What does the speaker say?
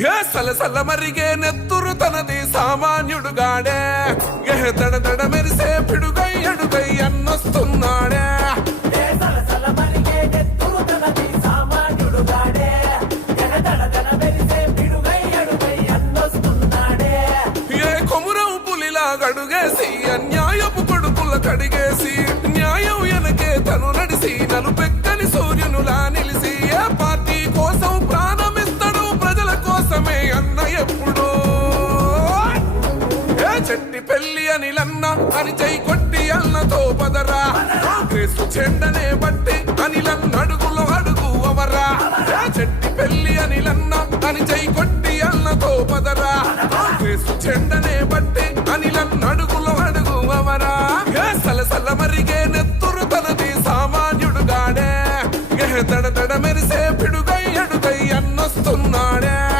ఏ సలసల మరిగే నెత్తురు తనది సామాన్యుడుగాడే ఏ దడ దడ మెరిసే పిడుగై అడుగై అన్నొస్తున్నాడే ఏ కొమురం పులిలా గడుగేసి అన్యాయపు కొడుకుల కడిగేసి న్యాయం వెనకే తను నడిసి నలుపెక్కని సూర్యునులా నిలిసి ఏ పార్టీ కోసం ప్రాణమిస్తాడు ప్రజల కోసమే అన్న ఎప్పుడు ఏ చెట్టి పెళ్లి అనిలన్న అని చై కొట్టి అన్నతో పదరా కాంగ్రెస్ చెండనే బట్టి అనిలన్న అడుగులో అడుగు అవరా ఏ చెట్టి పెళ్లి అనిలన్న అని చై